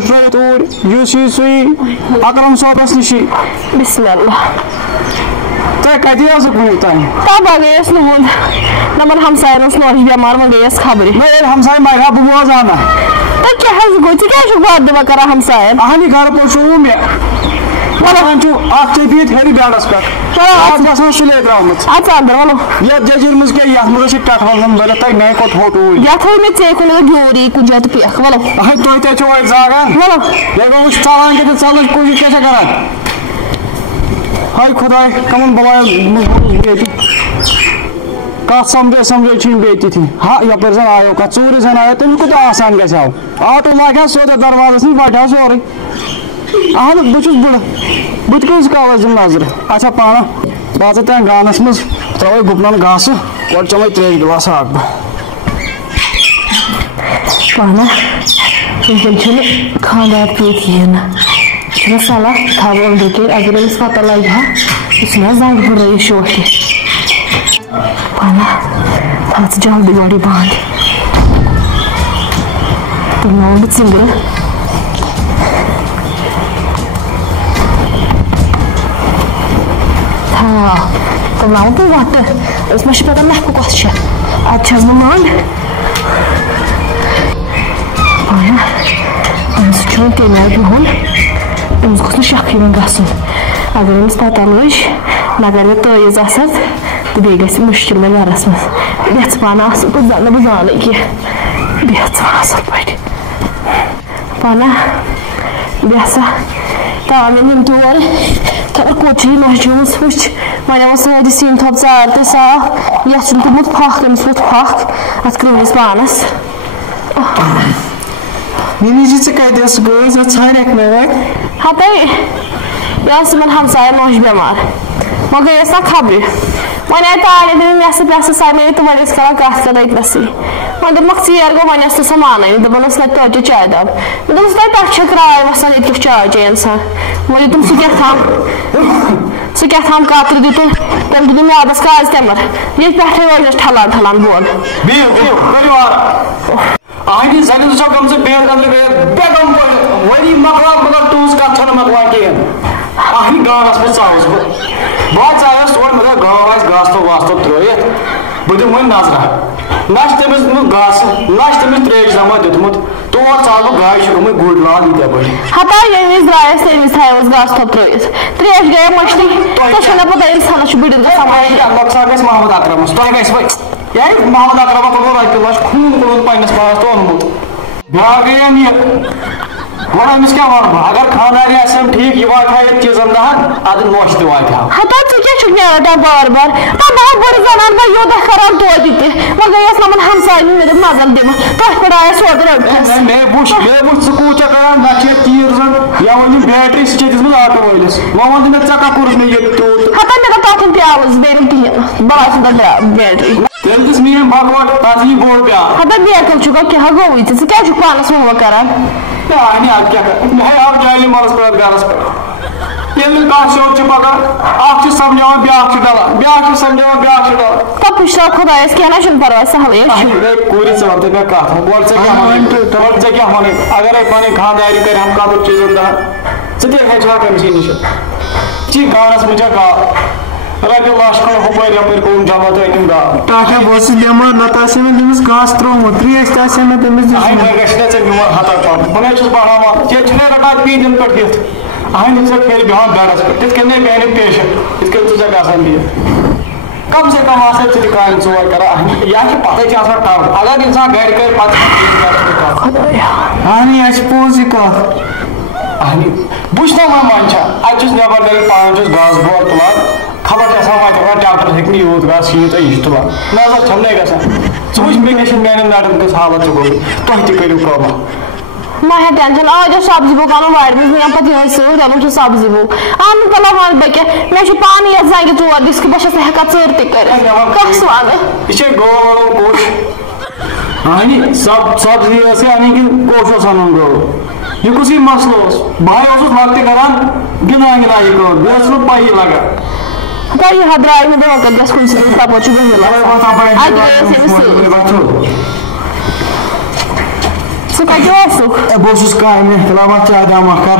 پشرٲوِتھ اوٗرۍ یُس یی سُہ یی اکرم صٲبس نِشی بسم اللہ تۄہہِ کتہِ ٲسٕکھ وُنیُک تانۍ تبا گٔیَس نہٕ وُنہِ دپان ہمساین اوس نوش بٮ۪مار وۄنۍ گٔیَس خبرِ مےٚ ییٚلہِ ہمساے مرِ ہا بہٕ بوزٕ ہنا تہٕ کیٛاہ حظ گوٚو ژٕ کیٛازِ چھُکھ وعدٕ دِوان کران ہمساین اہنہِ گرٕ پوٚشووُ مےٚ وۄنۍ چھُ اکھ ژےٚ بِہِتھ ہیٚرِ بیڈس پٮ۪ٹھ آز گژھان سُلے درٛامٕژ اَژ اندر ولو یتھ ججِر منٛز کیٛاہ یتھ منٛز چھِ ٹٹھول بٔرِتھ تۄہہِ مےٚ کوٚت ہوٚٹ اوٗرۍ یتھ ہوٚو مےٚ ژےٚ کُن گیوٗری کُنہِ جایہِ تہٕ پٮ۪کھ ولو تُہۍ تہِ چھِو اَتہِ زاگان ولو ییٚلہِ بہٕ وٕچھِ ژلان کہِ تہٕ ژلنٕچ کوٗشِش کیٛاہ چھےٚ کران ہاے خۄداے کمن بلاین ییٚتہِ کتھ سمجھے چھِ یِم بیٚیہِ تِتھی ہا یپٲرۍ زن آیو کتھ ژوٗرِ زن آیو تٔمِس کوٗتاہ آسان گژھِ ہا آٹوٗ لاگہِ ہا سیوٚدُے دروازس نِش واتہِ ہا سورُے اہن بہٕ چھُس بٕڑٕ بہٕ تہِ کۭتِس کالس دِمہٕ نظرِ اچھا پانہ بہٕ اژے تانۍ گانس منٛز ترٛاوے گُپنن گاسہٕ گۄڈٕ چمے ترٛیش گِلاسا اکھ بہٕ پانا وٕنکٮ۪ن چھُنہٕ خانٛدار پیٚیہِ کِہیٖنۍ نہٕ چھُنہ صلاح تھاوو أنٛدرٕ کِنۍ اگر أمِس پتہ لگہِ ہا یہِ چھُنہ زنٛگہِ ہُرٲیِتھ شوقہِ پانا تھاو ژٕ جلدی جلدی بنٛد تُلناوَن بہٕ ژِنٛدرٕ تُلناوَن بہٕ وۄٹہٕ أمِس ما چھِ پتہ نکھٕ کۄس چھےٚ اَدٕ چھَس بہٕ منٛڈ پانا أمِس چھُ وۄنۍ تَمہِ آیہِ بِہُن أمِس گوٚژھ نہٕ شکھٕے وۄنۍ گژھُن اگر أمِس پتہ لٔج نہ کَرِ مےٚ تٲویٖز اثر تہٕ بیٚیہِ گژھِ مُشکِل مےٚ گرس منٛز بیٚہہ ژٕ پانہٕ اصٕل پٲٹھۍ زن نہٕ بہٕ زانٕے کینٛہہ بیٚہہ ژٕ اصٕل پٲٹھۍ پانا بیٚہہ سا تاو مےٚ نِم تور خبر کوٚت چھِ یہِ نۄشجٲمٕژ وٕچھ وۄنۍ یِوان سٲری سِنۍ تھوٚپ ژار تہِ صاف یتھ چھُنہٕ توٚرمُت پھکھ أمِس ووٚتھ پھکھ اتھ کرٛہنِس پانس مِمی جی ژٕ کتہِ ٲسٕکھ بٲژ ژٕ ژھانڈیٚکھ مےٚ وۄنۍ ہتے یہِ ٲس یِمن ہمساین نۄش بٮ۪مار وۄنۍ گٔیَس نا خبرِ وۄنۍ آیہِ تانے دِنہِ نٮ۪صٕف وٮ۪صٕف سارنٕے تہٕ وۄنۍ ٲسۍ کران کتھ کتھ أتنسٕے وۄنۍ دوٚپمکھ ژیر گوٚو وۄنۍ ٲس نہٕ سۄ مانٲنی دپان ٲس نتہٕ توتہِ چاے دب مےٚ دوٚپُس تۄہہِ تتھ چھےٚ کراے وسان ییٚتہِ کیُتھ چاے چے انسان وۄنۍ دیُتُم سُہ کیٛاہ تام کترِ دیُتُن تٔمۍ دیُتُن میادس کاز تٮ۪مر ییٚتہِ پٮ۪ٹھے وٲجِس ٹھلان ٹھلان بۄن اہنہِ زنہِ زٕ چھو گٔمژٕ بیٚیہِ خٲطرٕ گٔیہِ بیگم پٲٹھۍ ؤری مۄکلاو مگر تُہنٛز کتھ چھنہٕ مۄکلان کِہیٖنۍ اہنہِ گانس منٛز ژاوُس بہٕ ژاوُس تور مےٚ دوٚپ گاو آسہِ گاسہٕ واسہٕ ترٲیِتھ بہٕ دِمہٕ وۄنۍ نظرا نہ چھِ تٔمِس دیُتمُت گاسہٕ نہ چھِ تٔمِس ترٛیش زما دیُتمُت تور ژاوُس بہٕ گایہِ چھِ گٔمٕتۍ گُرۍ لال ییٖتیٛاہ بٔڑۍ ہتا ییٚمہِ وِزِ درٛایس تمہِ وِزِ تھایوس گاسہٕ تھوٚپ ترٲیِتھ ترٛیش گٔیے مٔشتٕے تۄہہِ چھو نہ پتہ اِنسانس چھُ بٔڑِتھ گژھان نۄقصان گژھِ محمد اکرمس تۄہہِ گژھِ وۄنۍ یہِ محمد اکرمن کوٚرمُت رۄپیہِ لچھ خوٗن کوٚرمُت پننِس پانس تہٕ اوٚنمُت بیٛاکھ گٔیَم یہِ وۄنۍ أمِس کیٛاہ وَنہٕ بہٕ اگر خانٛدارِ آسٮ۪م ٹھیٖک یہِ واتہِ ہا ییٚتہِ چیٖزن دہن اَدٕ نۄش تہِ واتہِ ہا ہتا ژٕ کیٛاہ چھُکھ نیران تۄہہِ بار بار بہٕ بٔڑ زنان بہٕ یوٗتاہ کران توتہِ تہِ وۄنۍ گٔیَس نہٕ یِمن ہمساین مےٚ دوٚپ نظر دِمہٕ تۄہہِ پٮ۪ٹھ آیس سیوٚد رٔٹِتھ مےٚ وٕچھ ژٕ کوٗتاہ کران نہ چھِ تیٖر زن یا ؤنِو بیٹری سُہ چھِ دِژمٕژ آٹوٗ وٲلِس وۄنۍ وَن مےٚ ژےٚ کَتھ کوٚرُتھ مےٚ یہِ تیوٗت ہتا مےٚ دوٚپ تتھ پیٛالہٕ زٕ بیٚیہِ نہٕ کِہیٖنۍ بہٕ آسہٕ تتھ بیٹری تیٚلہِ دِژ میٲنۍ بکوٹ تتھ یی بوٚڑ پیٛالہٕ ہتا بیکل چھُکھا کیٛاہ گوٚوٕے ژٕ کیٛازِ چھُکھ پانس ہوم کران اہنہِ اَدٕ کیٛاہ کر مےٚ آو جالہِ ملس پٮ۪ٹھ گرس پٮ۪ٹھ ییٚلہِ نہٕ کانٛہہ سیوٚد چھُ پکان اکھ چھُ سمجھاوان بیٛاکھ چھُ ڈلان بیٛاکھ چھُ سمجھاوان بیٛاکھ چھُ ڈلان تہٕ پُشراو خۄدایس کینٛہہ نہ چھُنہٕ پرواے سہلٕے کوٗرِ ژٕ وَن تہٕ مےٚ کتھ گۄڈٕ ژےٚ کیٛاہ وَنٕنۍ اگرے پنٕنۍ خانٛدارِ کرِ ہم کَتُر چیٖزن دہن ژٕ تیٚلہِ ہیٚچھِ أمسٕے نِش ژٕ گانس منٛز چھےٚ گاو رۄپیہِ لچھ کھنٛڈ ہُپٲرۍ یپٲرۍ کوٚرُم جمع تہٕ أنِم گاو ٹاٹا بہٕ اوسُس بٮ۪مار نتہٕ آسہِ مےٚ تٔمِس گاسہٕ ترٛوومُت ترٛیش تہِ آسہِ مےٚ تٔمِس وۄنۍ گژھِ نہ ژےٚ میون ہتا پَتہٕ بہٕ نَے چھُس پَرناوان ییٚتہِ چھُنَے رٹان پیٖنٛتٮ۪ن پٮ۪ٹھ یِتھ اہنہِ ژٕ پھیرِ بیٚہوان بیڈس پٮ۪ٹھ تِتھ کٔنۍ بیٚہہِ نہٕ پیشنٹ یِتھ کٔنۍ ژٕ چھَکھ آسان بِہِتھ کم سے کم آسان ژٕ تہِ کامہِ ژور کران اہنہِ یا چھِ پتہٕ چھِ آسان ٹَف اگر اِنسان گرِ کرِ پتہٕ اہنی اَسہِ چھِ پوٚز یہِ کتھ اہنہِ بہٕ چھُس نا وۄنۍ منٛدچھان اَتہِ چھُس نٮ۪بر نیرِتھ پانہٕ چھُس گاسہٕ بور تُلان خبر چھِ آسان وۄنۍ ٹریکٹر ہیٚکہِ نہٕ یوٗت گاسہٕ کِہیٖنۍ تہٕ یہِ چھُ تُلان نظر چھَنہٕ گژھان ژٕ وٕچھ مےٚ کیٛاہ چھِ میانٮ۪ن نرٮ۪ن کٔژ حالت چھِ گوٚمُت تُہۍ تہِ کٔرِو کٲما مہ ہےٚ ٹٮ۪نشن آز اوس سبزی بوٚک اَنُن وارِ منٛز بہٕ یِمہٕ پتہٕ یِہوے سۭتۍ اَنُن چھُ سبزی بوٚک اَنُن پَلو وَنہٕ بہٕ کیٛاہ مےٚ چھُ پانہٕ یَتھ زنٛگہِ ژور ڈِسکہٕ بہٕ چھَس نہٕ ہٮ۪کان ژٔر تہِ کٔرِتھ کۄس وَنہٕ یہِ چھے گٲو اَنُن کوٚش اہنہِ سبزی ٲس یہِ اَنٕنۍ کِنہٕ کوٚش اوس اَنُن گٲو یہِ کُسٕے مسلہٕ اوس بہٕ اوسُس لۄکٹہِ کران گِنٛدان گِنٛدان یہِ کٲم بیٚیہِ ٲس نہٕ پَیی لگان ہتا یہِ حظ درٛاے نہٕ دھوکہٕ گژھِ کُنہِ سۭتۍ تَپٲرۍ چھُ بِہِتھ اَتہِ گٔیَس أمِس سۭتۍ سُہ کَتہِ اوسُکھ بہٕ اوسُس کامہِ تِلاوت چاے دام اکھ کر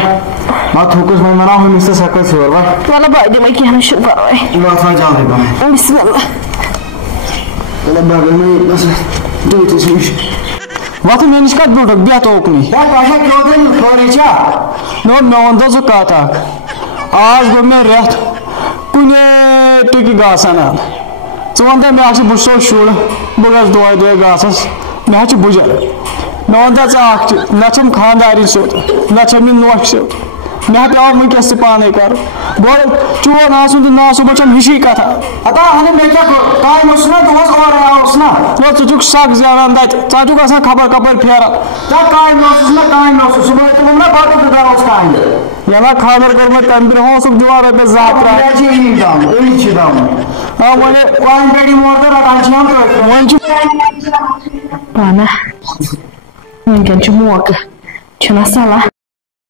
پتہٕ تھوٚکُس وۄنۍ وَنان ہُمِس تہٕ سۄ کٔر ژھیوٚر وۄنۍ وَلہٕ بہٕ دِمَے کیٚنٛہہ نہٕ چھُنہٕ پَرواے وات وۄنۍ جلدی پہن بِسمِ اللہ تیٚلہِ بغل مےٚ دٔیتِس نِش وَتھ مےٚ نِش کَتہِ بیوٗٹھُکھ بیٚہہ توکُنٕے تۄہہِ چھا کیٛوٚدٕنۍ خٲرٕے چھا مےٚ ووٚن ژٕ کَتھ اکھ آز گوٚو مےٚ رٮ۪تھ کُنے ٹُکہِ گاسَن اَل ژٕ وَن تہٕ مےٚ حظ چھُ بہٕ چھُسو شُر بہٕ گژھٕ دۄہَے دۄہَے گاسَس مےٚ حظ چھُ بُجر مےٚ وَن تہٕ ژٕ اکھ چیٖز نہ چھَم خانٛدارِنۍ سیوٚد نہ چھَم یہِ نۄش سیوٚد مےٚ ہا پیٚوان وٕنکٮ۪س تہِ پانے کَرُن گۄڈٕ چون آسُن تہٕ نہ آسُن بہٕ چھَم ہِشی کَتھا اَدا اَہنُو مےٚ کیٛاہ کوٚر کامہِ اوسُس نا دۄہَس اورَے آوُس نا ژٕ چھُکھ سَکھ زینان تَتہِ ژٕ چھُکھ آسان خبر کَپٲرۍ پھیران ژےٚ کامہِ اوسُس نا کامہِ اوسُس صُبحٲے تُلُم نا بَتہٕ تہٕ درٛاوُس کامہِ ییٚلہِ نہ خانٛدر کوٚر مےٚ تَمہِ برٛونٛہہ اوسُکھ دِوان رۄپیَس 2 ہَتھ مےٚ چھِ یی دَم أڑۍ چھِ دَم وۄنۍ پیٚٹھ یِمو تہٕ رَٹان چھِ یِم تٔتھۍ وۄنۍ چھُ پانہ وٕنکٮ۪ن چھُ موقعہٕ چھُنا صلاح